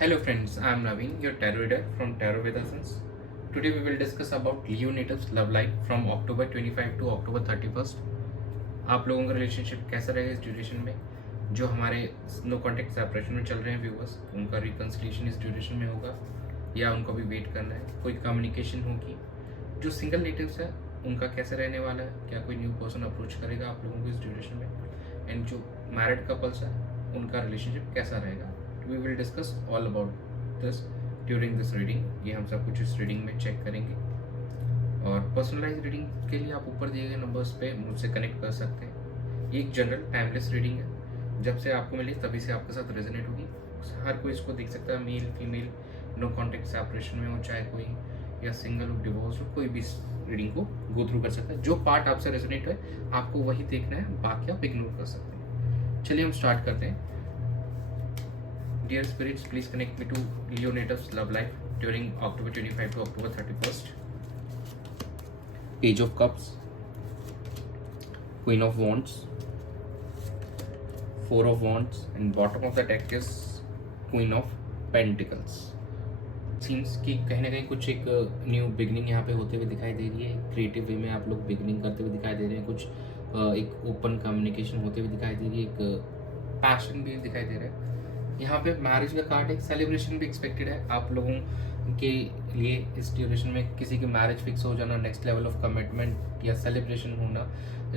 Hello friends, I am Naveen, your tarot reader from Tarot Vedasans. Today we will discuss about Leo natives love life from October 25 to October 31st. आप लोगों का relationship कैसा रहेगा इस duration में? जो हमारे नो कॉन्टेक्ट सेपरेशन में चल रहे हैं व्यूअर्स, उनका रिकन्सिलिएशन इस ड्यूरेशन में होगा या उनको भी वेट करना है? कोई कम्युनिकेशन होगी? जो सिंगल नेटिव्स है उनका कैसे रहने वाला है? क्या कोई न्यू पर्सन अप्रोच करेगा आप लोगों को इस ड्यूरेशन में? एंड जो मैरिड कपल्स है उनका रिलेशनशिप कैसा रहेगा? We will discuss all about this during this reading. ये हम सब कुछ इस रीडिंग में चेक करेंगे और पर्सनलाइज रीडिंग के लिए आप ऊपर दिए गए नंबर्स पे मुझसे कनेक्ट कर सकते हैं। ये एक जनरल टाइमलेस रीडिंग है, जब से आपको मिली तभी से आपके साथ रेजोनेट होगी। हर कोई इसको देख सकता है, male female, no contact separation में हो चाहे कोई, या सिंगल हो, डिवोर्स हो, कोई भी इस रीडिंग को गो थ्रू कर सकता है। जो पार्ट आपसे रेजोनेट है आपको वही देखना है, बाकी आप इग्नोर कर सकते हैं। चलिए हम स्टार्ट करते हैं। Dear spirits, please connect me to Leo natives love life during October 25 to October 31st. Page of Cups, Queen of Wands, Four of Wands, and bottom of the deck is Queen of Pentacles. Scenes कि कहीं ना कहीं कुछ एक new beginning यहाँ पे होते हुए दिखाई दे रही है। क्रिएटिव वे में आप लोग बिगनिंग करते हुए दिखाई दे रहे हैं। कुछ एक ओपन कम्युनिकेशन होते हुए दिखाई दे रही है। एक पैशन भी दिखाई दे रहा है। यहाँ पे मैरिज का कार्ड, एक सेलिब्रेशन भी एक्सपेक्टेड है आप लोगों के लिए इस ड्यूरेशन में। किसी की मैरिज फिक्स हो जाना, नेक्स्ट लेवल ऑफ कमिटमेंट या सेलिब्रेशन होना,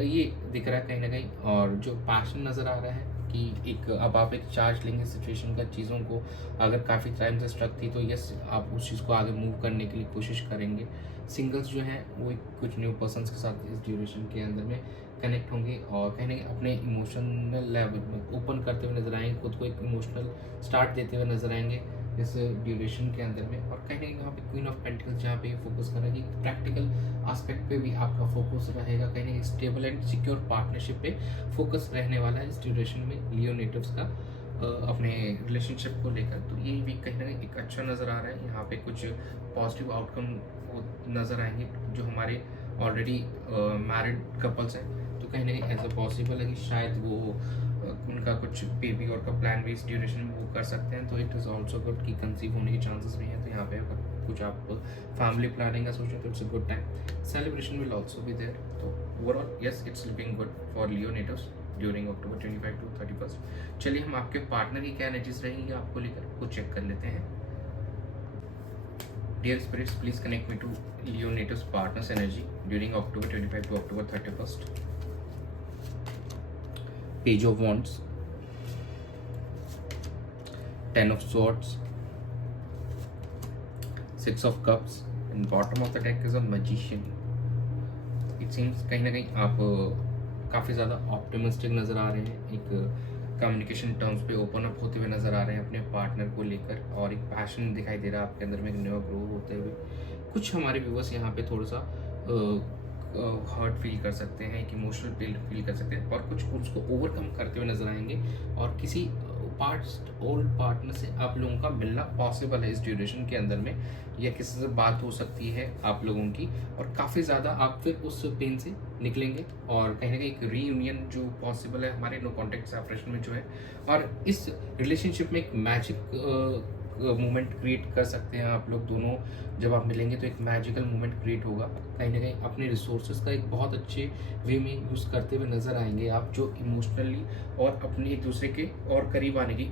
ये दिख रहा है कहीं ना कहीं। और जो पैशन नज़र आ रहा है कि एक अब आप एक चार्ज लेंगे सिचुएशन का, चीज़ों को अगर काफ़ी टाइम से स्ट्रक थी तो यस आप उस चीज़ को आगे मूव करने के लिए कोशिश करेंगे। सिंगल्स जो हैं वो कुछ न्यू पर्सन्स के साथ इस ड्यूरेशन के अंदर में कनेक्ट होंगे और कहीं ना कहीं अपने इमोशनल लेवल में ओपन करते हुए नजर आएंगे, खुद को एक इमोशनल स्टार्ट देते हुए नजर आएंगे इस ड्यूरेशन के अंदर में। और कहीं ना कहीं यहाँ पे क्वीन ऑफ पेंटिकल्स जहाँ पे फोकस करना कि प्रैक्टिकल एस्पेक्ट पे भी आपका फोकस रहेगा, कहीं ना कहीं स्टेबल एंड सिक्योर पार्टनरशिप पे फोकस रहने वाला है इस ड्यूरेशन में लियो नेटिव्स का अपने रिलेशनशिप को लेकर। तो ये भी कहीं ना कहीं एक अच्छा नज़र आ रहा है। यहाँ पे कुछ पॉजिटिव आउटकम नज़र आएंगे जो हमारे ऑलरेडी मैरिड कपल्स हैं। तो कहीं ना कहीं ऐसा पॉसिबल है कि शायद वो उनका कुछ बेबी और का प्लान भी इस ड्यूरेशन में वो कर सकते हैं। तो इट इज़ ऑल्सो गुड कि कंसीव होने के चांसेस भी हैं। तो यहाँ पे अगर कुछ आप फैमिली प्लानिंग का सोचें तो it's a good time. Celebration will also be there. तो overall yes it's looking good for Leo natives during October 25 to 31st। चलिए हम आपके पार्टनर की क्या एनर्जीज रहेंगी आपको लेकर वो चेक कर लेते हैं। Dear spirits, please connect me to Leo natives partners energy during October 25 to October 31st. Page of Wands, Ten of Swords, Six of Cups, and bottom of the deck is a Magician. It seems कहीं ना कहीं आप काफ़ी ज़्यादा optimistic नज़र आ रहे हैं। एक कम्युनिकेशन टर्म्स पे ओपन अप होते हुए नज़र आ रहे हैं अपने पार्टनर को लेकर, और एक पैशन दिखाई दे रहा है आपके अंदर में, एक न्यू ग्रो होते हुए। कुछ हमारे व्यूवर्स यहाँ पे थोड़ा सा हर्ट फील कर सकते हैं, एक इमोशनल फील कर सकते हैं, और कुछ उसको ओवरकम करते हुए नजर आएंगे। और किसी ओल्ड पार्टनर से आप लोगों का मिलना पॉसिबल है इस ड्यूरेशन के अंदर में, या किसी से बात हो सकती है आप लोगों की, और काफ़ी ज़्यादा आप फिर उस पेन से निकलेंगे। और कहीं ना कहीं एक रीयूनियन जो पॉसिबल है हमारे नो कॉन्टेक्ट सेपरेशन में जो है, और इस रिलेशनशिप में एक मैजिक मोमेंट क्रिएट कर सकते हैं आप लोग दोनों। जब आप मिलेंगे तो एक मैजिकल मोमेंट क्रिएट होगा। कहीं ना कहीं अपने रिसोर्सेज का एक बहुत अच्छे वे में यूज़ करते हुए नज़र आएंगे आप, जो इमोशनली और अपने एक दूसरे के और करीब आने की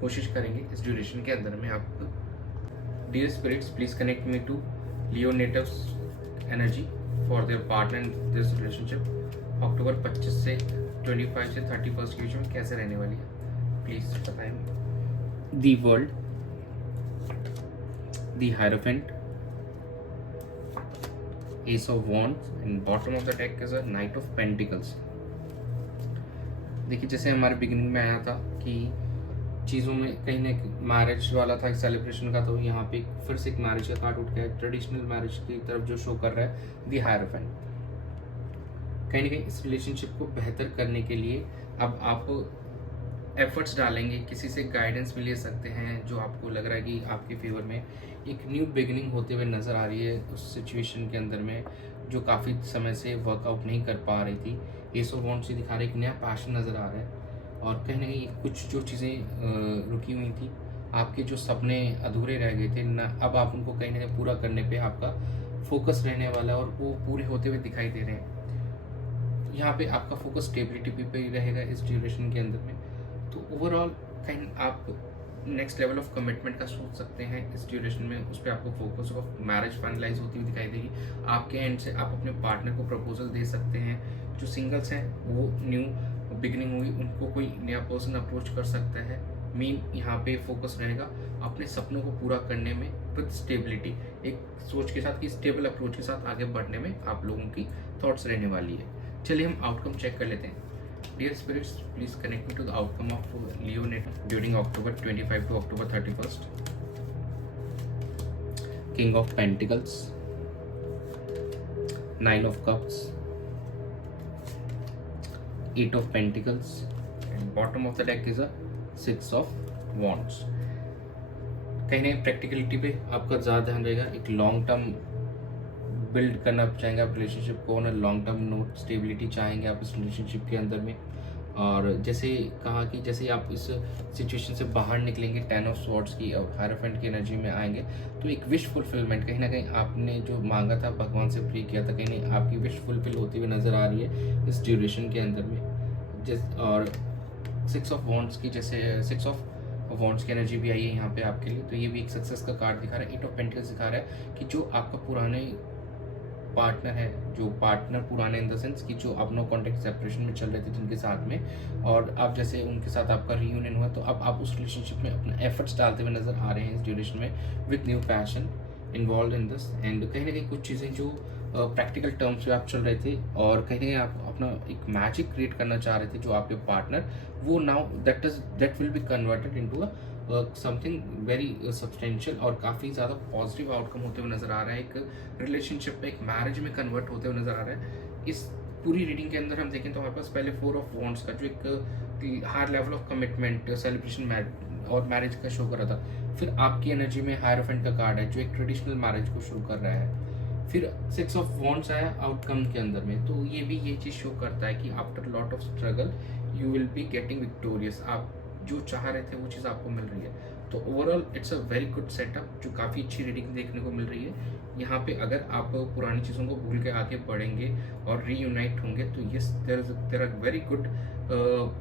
कोशिश करेंगे इस ड्यूरेशन के अंदर में आप। Dear spirits, please connect me to Leo natives energy for their partner in this relationship October 25 से 25 से 31 के बीच में कैसे रहने वाली है, प्लीज बताएं। The world, the Hierophant, Ace of Wands, and bottom of the deck is a Knight of Pentacles. देखिए जैसे हमारे बिगिनिंग में आया था कि चीज़ों में कहीं ना मैरिज वाला था, एक सेलिब्रेशन का, तो यहाँ पे फिर से एक मैरिज का कार्ड उठ गया, ट्रेडिशनल मैरिज की तरफ जो शो कर रहा है दी हायरोफेंट। कहीं ना कहीं इस रिलेशनशिप को बेहतर करने के लिए अब आप एफर्ट्स डालेंगे, किसी से गाइडेंस भी ले सकते हैं जो आपको लग रहा है कि आपके फेवर में एक न्यू बिगिनिंग होते हुए नज़र आ रही है उस सिचुएशन के अंदर में जो काफ़ी समय से वर्कआउट नहीं कर पा रही थी। एस ऑफ वांड्स से दिखा रहा है एक नया पैशन नज़र आ रहा है, और कहीं ना कहीं कुछ जो चीज़ें रुकी हुई थी आपके जो सपने अधूरे रह गए थे ना, अब आप उनको कहीं ना कहीं पूरा करने पे आपका फोकस रहने वाला है और वो पूरे होते हुए दिखाई दे रहे हैं। यहाँ पे आपका फोकस स्टेबिलिटी पे ही रहेगा इस ड्यूरेशन के अंदर में। तो ओवरऑल कहीं आप नेक्स्ट लेवल ऑफ कमिटमेंट का सोच सकते हैं इस ड्यूरेशन में। उस पर आपको फोकस ऑफ मैरिज फाइनलाइज होती हुई दिखाई देगी। आपके एंड से आप अपने पार्टनर को प्रपोजल दे सकते हैं। जो सिंगल्स हैं वो न्यू बिगनिंग हुई, उनको कोई नया पर्सन अप्रोच कर सकता है। मेन यहाँ पे फोकस रहेगा अपने सपनों को पूरा करने में विद स्टेबिलिटी, एक सोच के साथ कि स्टेबल अप्रोच के साथ आगे बढ़ने में आप लोगों की थॉट्स रहने वाली है। चलिए हम आउटकम चेक कर लेते हैं। Dear spirits, please connect me to the outcome of Leo natal during October 25 to October 31st. King of Pentacles, Nine of Cups, Eight of Pentacles, and bottom of the deck is a Six of Wands. कहीं ना practicality पे आपका ज़्यादा ध्यान रहेगा। एक long term build करना चाहेंगे आप रिलेशनशिप को, on long term note stability चाहेंगे आप इस रिलेशनशिप के अंदर में। और जैसे कहा कि जैसे आप इस सिचुएशन से बाहर निकलेंगे, 10 ऑफ स्वॉर्ड्स की और हायरोफेंट की एनर्जी में आएंगे, तो एक विश फुलफिलमेंट, कहीं ना कहीं आपने जो मांगा था, भगवान से प्रे किया था, कहीं नहीं आपकी विश फुलफिल होती हुई नज़र आ रही है इस ड्यूरेशन के अंदर में। और 6 ऑफ वॉन्ड्स की, जैसे 6 ऑफ वॉन्ड्स की एनर्जी भी आई है यहाँ पे आपके लिए, तो ये भी एक सक्सेस का कार्ड दिखा रहा है। 8 ऑफ पेंटिकल्स दिखा रहा है कि जो आपका पुराने पार्टनर है, जो पार्टनर पुराने इन द सेंस कि जो आप नो कॉन्टेक्ट सेपरेशन में चल रहे थे जिनके साथ में, और आप जैसे उनके साथ आपका रीयूनियन हुआ, तो अब आप उस रिलेशनशिप में अपना एफर्ट्स डालते हुए नजर आ रहे हैं इस ड्यूरेशन में with new passion involve in this. And कहीं ना कहीं कुछ चीज़ें जो प्रैक्टिकल टर्म्स पे आप चल रहे थे और कहीं ना कहीं आप अपना एक मैजिक क्रिएट करना चाह रहे थे, जो आपके पार्टनर, वो now that will be converted into a something very substantial और काफ़ी ज़्यादा पॉजिटिव आउटकम होते हुए नज़र आ रहा है। एक रिलेशनशिप में, एक मैरिज में कन्वर्ट होते हुए नज़र आ रहा है। इस पूरी रीडिंग के अंदर हम देखें तो हमारे पास पहले 4 ऑफ वॉन्ड्स का जो एक high level of commitment, celebration और मैरिज का शो कर रहा था। फिर आपकी एनर्जी में हायरोफेंट का कार्ड है जो एक ट्रेडिशनल मैरिज को शो कर रहा है। फिर 6 ऑफ वॉन्ड्स आया आउटकम के अंदर में, तो ये भी ये चीज़ शो करता है कि after lot of struggle you will be getting victorious. आप जो चाह रहे थे वो चीज़ आपको मिल रही है। तो overall it's a very good setup, जो काफ़ी अच्छी रीडिंग देखने को मिल रही है यहाँ पे। अगर आप पुरानी चीज़ों को भूल के आगे बढ़ेंगे और रीयूनाइट होंगे, तो yes there are very good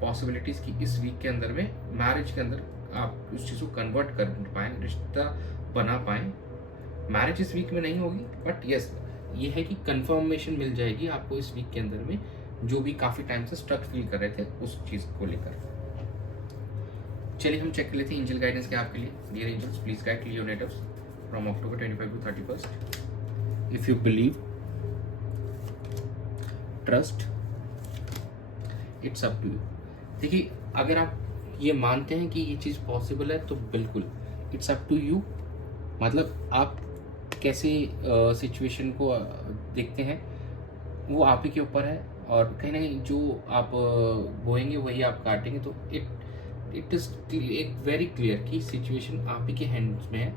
possibilities कि इस वीक के अंदर में, मैरिज के अंदर, आप उस चीज़ को कन्वर्ट कर पाएँ, रिश्ता बना पाएँ। मैरिज इस वीक में नहीं होगी, बट यस ये है कि कंफर्मेशन मिल जाएगी आपको इस वीक के अंदर में, जो भी काफ़ी टाइम से स्ट्रक फील कर रहे थे उस चीज़ को लेकर। चलिए हम चेक कर लेते हैं एंजल गाइडेंस क्या आपके लिए। Dear angels, please guide Leo natives from October 25 to 31st। If you believe, trust, it's up to you. देखिए, अगर आप ये मानते हैं कि ये चीज़ पॉसिबल है तो बिल्कुल इट्स अप टू यू। मतलब आप कैसे सिचुएशन को देखते हैं वो आप ही के ऊपर है, और कहीं ना कहीं जो आप बोएंगे वही आप काटेंगे। तो इट इज़ एक वेरी क्लियर कि सिचुएशन आप ही के हैंड्स में है।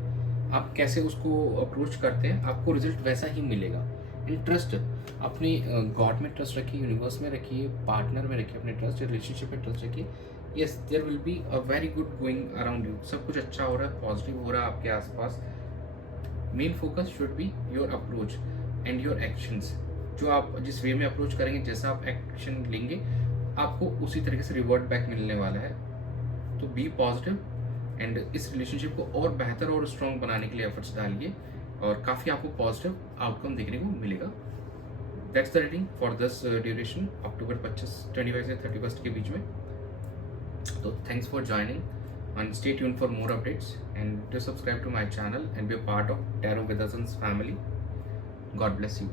आप कैसे उसको अप्रोच करते हैं, आपको रिजल्ट वैसा ही मिलेगा। इन ट्रस्ट, अपने गॉड में ट्रस्ट रखिए, यूनिवर्स में रखिए, पार्टनर में रखिए अपने ट्रस्ट, रिलेशनशिप में ट्रस्ट रखिए। Yes, there will be a very good going around you. सब कुछ अच्छा हो रहा है, पॉजिटिव हो रहा है आपके आसपास। Main focus should be your approach and your actions. जो आप जिस वे में अप्रोच करेंगे, जैसा आप एक्शन लेंगे, आपको उसी तरीके से रिवर्ट बैक मिलने वाला है। तो बी पॉजिटिव एंड इस रिलेशनशिप को और बेहतर और स्ट्रॉन्ग बनाने के लिए एफर्ट्स डालिए, और काफ़ी आपको पॉजिटिव आउटकम देखने को मिलेगा। That's the reading for this duration October 25 से 31 के बीच में। तो thanks for joining and stay tuned for more updates and do subscribe to my channel and be a part of Tarot with Asans family. God bless you.